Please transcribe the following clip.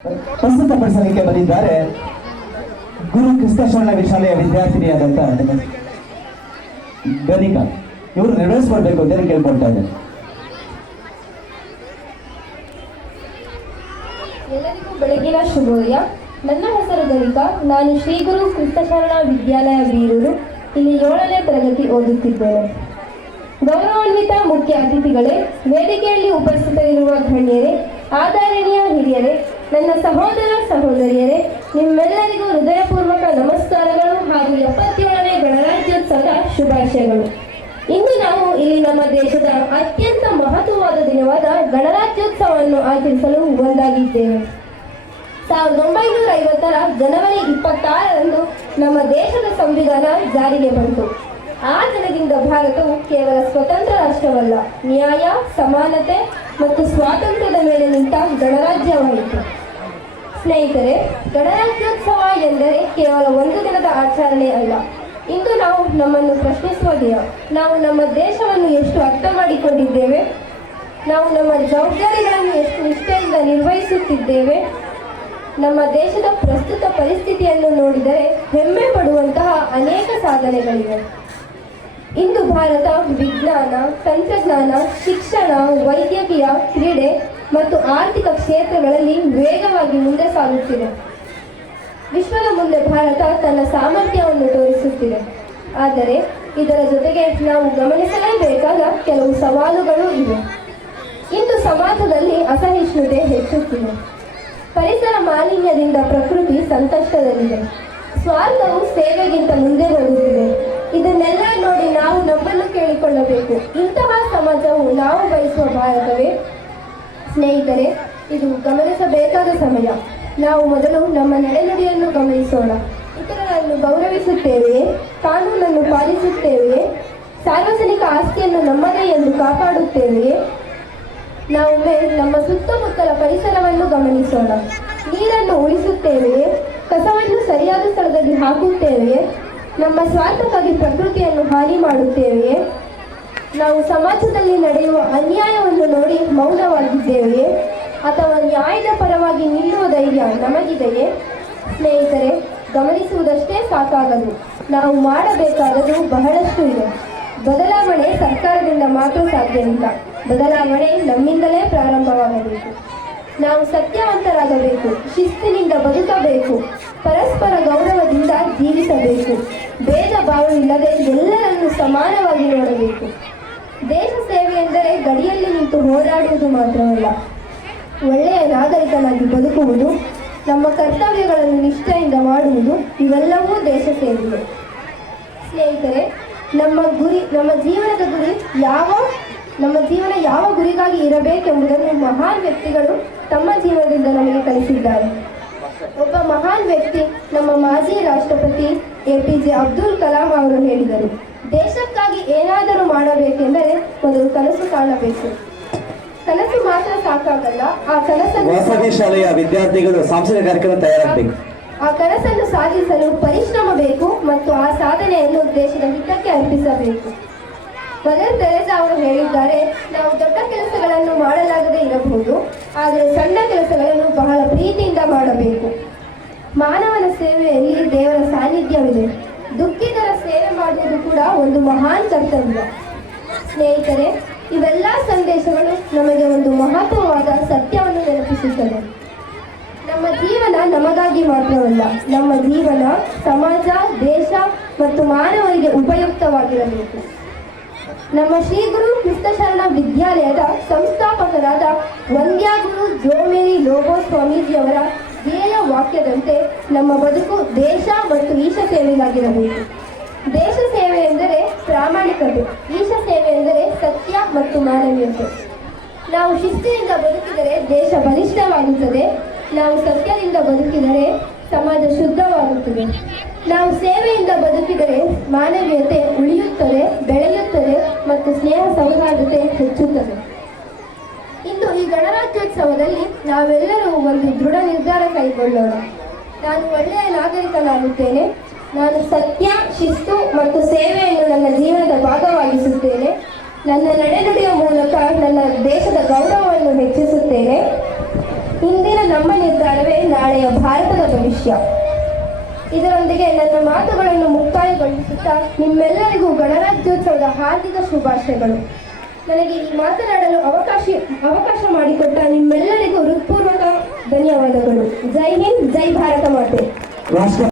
ಪ್ರಸ್ತುತಪಡಿಸಲಿಕ್ಕೆ ಬಂದಿದ್ದಾರೆ ಗುರು ಕ್ರಿಸ್ತಶರಣ ವಿಶಾಲೆಯ ವಿದ್ಯಾರ್ಥಿನಿಯಾದಂತಹ ಗರಿಕಾ. ಇವರು ನೆರವೇರಿಸಿಕೊಳ್ಬೇಕು ಅಂತ ಕೇಳ್ಕೊಳ್ತಾ ಇದ್ದಾರೆ. ಎಲ್ಲರಿಗೂ ಬೆಳಗಿನ ಶುಭೋದಯ. ನನ್ನ ಹೆಸರು ಗರಿಕಾ. ನಾನು ಶ್ರೀ ಗುರು ಕ್ರಿಸ್ತಶರಣ ವಿದ್ಯಾಲಯ ಬೀರೂರು ಇಲ್ಲಿ 7ನೇ ತರಗತಿ ಓದುತ್ತಿದ್ದೇನೆ. ಗೌರವಾನ್ವಿತ ಮುಖ್ಯ ಅತಿಥಿಗಳೇ, ವೇದಿಕೆಯಲ್ಲಿ ಉಪಸ್ಥಿತರಿರುವ ಗಣ್ಯರೇ, ಆದರಣೀಯ ಹಿರಿಯರೇ, ನನ್ನ ಸಹೋದರ ಸಹೋದರಿಯರೇ, ನಿಮ್ಮೆಲ್ಲರಿಗೂ ಹೃದಯಪೂರ್ವಕ ನಮಸ್ಕಾರಗಳು ಹಾಗೂ 77ನೇ ಗಣರಾಜ್ಯೋತ್ಸವದ ಶುಭಾಶಯಗಳು. ಇಂದು ನಾವು ಇಲ್ಲಿ ನಮ್ಮ ದೇಶದ ಅತ್ಯಂತ ಮಹತ್ವವಾದ ದಿನವಾದ ಗಣರಾಜ್ಯೋತ್ಸವವನ್ನು ಆಚರಿಸಲು ಒಂದಾಗಿದ್ದೇವೆ. 1950ರ ಜನವರಿ 26ರಂದು ನಮ್ಮ ದೇಶದ ಸಂವಿಧಾನ ಜಾರಿಗೆ ಬಂತು. ಆ ದಿನದಿಂದ ಭಾರತವು ಕೇವಲ ಸ್ವತಂತ್ರ ರಾಷ್ಟ್ರವಲ್ಲ, ನ್ಯಾಯ, ಸಮಾನತೆ ಮತ್ತು ಸ್ವಾತಂತ್ರ್ಯದ ಮೇಲೆ ನಿಂತ ಗಣರಾಜ್ಯವಾಯಿತು. ಸ್ನೇಹಿತರೆ, ಗಣರಾಜ್ಯೋತ್ಸವ ಎಂದರೆ ಕೇವಲ ಒಂದು ದಿನದ ಆಚರಣೆ ಅಲ್ಲ. ಇಂದು ನಾವು ನಮ್ಮನ್ನು ಪ್ರಶ್ನಿಸುವ ದಿನ. ನಾವು ನಮ್ಮ ದೇಶವನ್ನು ಎಷ್ಟು ಅರ್ಥ ಮಾಡಿಕೊಂಡಿದ್ದೇವೆ, ನಾವು ನಮ್ಮ ಜವಾಬ್ದಾರಿಗಳನ್ನು ಎಷ್ಟು ನಿಷ್ಠೆಯಿಂದ ನಿರ್ವಹಿಸುತ್ತಿದ್ದೇವೆ. ನಮ್ಮ ದೇಶದ ಪ್ರಸ್ತುತ ಪರಿಸ್ಥಿತಿಯನ್ನು ನೋಡಿದರೆ ಹೆಮ್ಮೆ ಪಡುವಂತಹ ಅನೇಕ ಸಾಧನೆಗಳಿವೆ. ಇಂದು ಭಾರತ ವಿಜ್ಞಾನ, ತಂತ್ರಜ್ಞಾನ, ಶಿಕ್ಷಣ, ವೈದ್ಯಕೀಯ, ಕ್ರೀಡೆ ಮತ್ತು ಆರ್ಥಿಕ ಕ್ಷೇತ್ರಗಳಲ್ಲಿ ವೇಗವಾಗಿ ಮುಂದೆ ಸಾಗುತ್ತಿದೆ. ವಿಶ್ವದ ಮುಂದೆ ಭಾರತ ತನ್ನ ಸಾಮರ್ಥ್ಯವನ್ನು ತೋರಿಸುತ್ತಿದೆ. ಆದರೆ ಇದರ ಜೊತೆಗೆ ನಾವು ಗಮನಿಸಲೇಬೇಕಾದ ಕೆಲವು ಸವಾಲುಗಳು ಇವೆ. ಇಂದು ಸಮಾಜದಲ್ಲಿ ಅಸಹಿಷ್ಣುತೆ ಹೆಚ್ಚುತ್ತಿದೆ. ಪರಿಸರ ಮಾಲಿನ್ಯದಿಂದ ಪ್ರಕೃತಿ ಸಂಕಷ್ಟದಲ್ಲಿದೆ. ಸ್ವಾರ್ಥವು ಸೇವೆಗಿಂತ ಮುಂದೆ ಹೋಗುತ್ತಿದೆ. ಇದನ್ನೆಲ್ಲ ನೋಡಿ ನಾವು ನಮ್ಮನ್ನು ಕೇಳಿಕೊಳ್ಳಬೇಕು, ಇಂತಹ ಸಮಾಜವು ನಾವು ಬಯಸುವ ಭಾರತವೇ? ಸ್ನೇಹಿತರೆ, ಇದು ಗಮನಿಸಬೇಕಾದ ಸಮಯ. ನಾವು ಮೊದಲು ನಮ್ಮ ನಡೆನುಡಿಯನ್ನು ಗಮನಿಸೋಣ. ಇತರರನ್ನು ಗೌರವಿಸುತ್ತೇವೆಯೇ? ಕಾನೂನನ್ನು ಪಾಲಿಸುತ್ತೇವೆಯೇ? ಸಾರ್ವಜನಿಕ ಆಸ್ತಿಯನ್ನು ನಮ್ಮದೇ ಎಂದು ಕಾಪಾಡುತ್ತೇವೆಯೇ? ನಾವೊಮ್ಮೆ ನಮ್ಮ ಸುತ್ತಮುತ್ತಲ ಪರಿಸರವನ್ನು ಗಮನಿಸೋಣ. ನೀರನ್ನು ಉಳಿಸುತ್ತೇವೆಯೇ? ಕಸವನ್ನು ಸರಿಯಾದ ಸ್ಥಳದಲ್ಲಿ ಹಾಕುತ್ತೇವೆಯೇ? ನಮ್ಮ ಸ್ವಾರ್ಥಕ್ಕಾಗಿ ಪ್ರಕೃತಿಯನ್ನು ಹಾನಿ ಮಾಡುತ್ತೇವೆಯೇ? ನಾವು ಸಮಾಜದಲ್ಲಿ ನಡೆಯುವ ಅನ್ಯಾಯವನ್ನು ನೋಡಿ ಮೌನವಾಗಿದ್ದೇವೆಯೇ? ಅಥವಾ ನ್ಯಾಯದ ಪರವಾಗಿ ನಿಲ್ಲುವ ಧೈರ್ಯ ನಮಗಿದೆಯೇ? ಸ್ನೇಹಿತರೆ, ಗಮನಿಸುವುದಷ್ಟೇ ಸಾಕಾಗದು. ನಾವು ಮಾಡಬೇಕಾದದ್ದು ಬಹಳಷ್ಟು ಇದೆ. ಬದಲಾವಣೆ ಸರ್ಕಾರದಿಂದ ಮಾತ್ರ ಸಾಧ್ಯವಿಲ್ಲ. ಬದಲಾವಣೆ ನಮ್ಮಿಂದಲೇ ಪ್ರಾರಂಭವಾಗಬೇಕು. ನಾವು ಸತ್ಯವಂತರಾಗಬೇಕು, ಶಿಸ್ತಿನಿಂದ ಬದುಕಬೇಕು, ಪರಸ್ಪರ ಗೌರವದಿಂದ ಜೀವಿಸಬೇಕು, ಭೇದ ಭಾವವಿಲ್ಲದೆ ಎಲ್ಲರನ್ನು ಸಮಾನವಾಗಿ ನೋಡಬೇಕು. ದೇಶ ಸೇವೆ ಎಂದರೆ ಗಡಿಯಲ್ಲಿ ನಿಂತು ಹೋರಾಡುವುದು ಮಾತ್ರವಲ್ಲ, ಒಳ್ಳೆಯ ನಾಗರಿಕನಾಗಿ ಬದುಕುವುದು, ನಮ್ಮ ಕರ್ತವ್ಯಗಳನ್ನು ನಿಷ್ಠೆಯಿಂದ ಮಾಡುವುದು, ಇವೆಲ್ಲವೂ ದೇಶ ಸೇವೆ. ಸ್ನೇಹಿತರೆ, ನಮ್ಮ ಜೀವನ ಯಾವ ಗುರಿಗಾಗಿ ಇರಬೇಕೆಂಬುದನ್ನು ಮಹಾನ್ ವ್ಯಕ್ತಿಗಳು ತಮ್ಮ ಜೀವನದಿಂದ ನಮಗೆ ಕಲಿಸಿದ್ದಾರೆ. ಒಬ್ಬ ಮಹಾನ್ ವ್ಯಕ್ತಿ ನಮ್ಮ ಮಾಜಿ ರಾಷ್ಟ್ರಪತಿ APJ ಅಬ್ದುಲ್ ಕಲಾಂ ಅವರು ಹೇಳಿದರು, ದೇಶಕ್ಕಾಗಿ ಏನಾದರೂ ಮಾಡಬೇಕೆಂದರೆ ಮೊದಲು ಕನಸು ಕಾಣಬೇಕು. ಕನಸು ಮಾತ್ರ ಸಾಕಾಗಲ್ಲ, ಆ ಕನಸನ್ನು ವಸತಿ ಶಾಲೆಯ ವಿದ್ಯಾರ್ಥಿಗಳು ಸಾಂಸ್ಕೃತಿಕ ಕಾರ್ಯಕ್ರಮ ತಯಾರಾಗಬೇಕು. ಆ ಕನಸನ್ನು ಸಾಧಿಸಲು ಪರಿಶ್ರಮ ಬೇಕು ಮತ್ತು ಆ ಸಾಧನೆಯನ್ನು ದೇಶದ ಹಿತಕ್ಕೆ ಅರ್ಪಿಸಬೇಕು. ಮದರ್ ತೆರೇಸಾ ಅವರು ಹೇಳಿದ್ದಾರೆ, ನಾವು ದೊಡ್ಡ ಕೆಲಸಗಳನ್ನು ಮಾಡಲಾಗದೇ ಇರಬಹುದು, ಆದರೆ ಸಣ್ಣ ಕೆಲಸಗಳನ್ನು ಬಹಳ ಪ್ರೀತಿಯಿಂದ ಮಾಡಬೇಕು. ಮಾನವನ ಸೇವೆಯಲ್ಲಿ ದೇವರ ಸಾನ್ನಿಧ್ಯವಿದೆ. ದುಃಖಿತರ ಸೇವೆ ಮಾಡುವುದು ಕೂಡ ಒಂದು ಮಹಾನ್ ಕರ್ತವ್ಯ. ಸ್ನೇಹಿತರೆ, ಇವೆಲ್ಲ ಸಂದೇಶಗಳು ನಮಗೆ ಒಂದು ಮಹತ್ವವಾದ ಸತ್ಯವನ್ನು ನೆನಪಿಸುತ್ತದೆ. ನಮ್ಮ ಜೀವನ ನಮಗಾಗಿ ಮಾತ್ರವಲ್ಲ, ನಮ್ಮ ಜೀವನ ಸಮಾಜ, ದೇಶ ಮತ್ತು ಮಾನವರಿಗೆ ಉಪಯುಕ್ತವಾಗಿರಬೇಕು. ನಮ್ಮ ಶ್ರೀ ಗುರು ಕ್ರಿಸ್ತಶರಣ ವಿದ್ಯಾಲಯದ ಸಂಸ್ಥಾಪಕರಾದ ವಂದ್ಯಾಗುರು ಜೋಮೇರಿ ಲೋಬೋ ಸ್ವಾಮೀಜಿಯವರ ಧ್ಯೇಯ ವಾಕ್ಯದಂತೆ ನಮ್ಮ ಬದುಕು ದೇಶ ಮತ್ತು ಈಶ ಸೇವೆಗಾಗಿರಬೇಕು. ದೇಶ ಸೇವೆ ಎಂದರೆ ಪ್ರಾಮಾಣಿಕತೆ, ಈಶ ಸೇವೆ ಎಂದರೆ ಸತ್ಯ ಮತ್ತು ಮಾನವೀಯತೆ. ನಾವು ಶಿಸ್ತಿನಿಂದ ಬದುಕಿದರೆ ದೇಶ ಬಲಿಷ್ಠವಾಗುತ್ತದೆ. ನಾವು ಸತ್ಯದಿಂದ ಬದುಕಿದರೆ ಸಮಾಜ ಶುದ್ಧವಾಗುತ್ತದೆ. ನಾವು ಸೇವೆಯಿಂದ ಬದುಕಿದರೆ ಮಾನವೀಯತೆ ಉಳಿಯುತ್ತದೆ, ಬೆಳೆಯುತ್ತದೆ ಮತ್ತು ಸ್ನೇಹ ಸೌಹಾರ್ದತೆ ಹೆಚ್ಚುತ್ತದೆ. ಇಂದು ಈ ಗಣರಾಜ್ಯೋತ್ಸವದಲ್ಲಿ ನಾವೆಲ್ಲರೂ ಒಂದು ದೃಢ ನಿರ್ಧಾರ ಕೈಗೊಳ್ಳೋಣ. ನಾನು ಒಳ್ಳೆಯ ನಾಗರಿಕನಾಗುತ್ತೇನೆ. ನಾನು ಸತ್ಯ, ಶಿಸ್ತು ಮತ್ತು ಸೇವೆಯನ್ನು ನನ್ನ ಜೀವನದ ಭಾಗವಾಗಿಸುತ್ತೇನೆ. ನನ್ನ ನಡೆನುಡಿಯ ಮೂಲಕ ನನ್ನ ದೇಶದ ಗೌರವವನ್ನು ಹೆಚ್ಚಿಸುತ್ತೇನೆ. ಇಂದಿನ ನಮ್ಮ ನಿರ್ಧಾರವೇ ನಾಳೆಯ ಭಾರತದ ಭವಿಷ್ಯ. ಇದರೊಂದಿಗೆ ನನ್ನ ಮಾತುಗಳನ್ನು ಮುಕ್ತಾಯಗೊಳಿಸುತ್ತಾ ನಿಮ್ಮೆಲ್ಲರಿಗೂ ಗಣರಾಜ್ಯೋತ್ಸವದ ಹಾರ್ದಿಕ ಶುಭಾಶಯಗಳು. ನನಗೆ ಈ ಮಾತನಾಡಲು ಅವಕಾಶ ಮಾಡಿಕೊಟ್ಟ ನಿಮ್ಮೆಲ್ಲರಿಗೂ ಹೃತ್ಪೂರ್ವಕ ಧನ್ಯವಾದಗಳು. ಜೈ ಹಿಂದ್, ಜೈ ಭಾರತ ಮಾತೆ. ರಾಷ್ಟ್ರ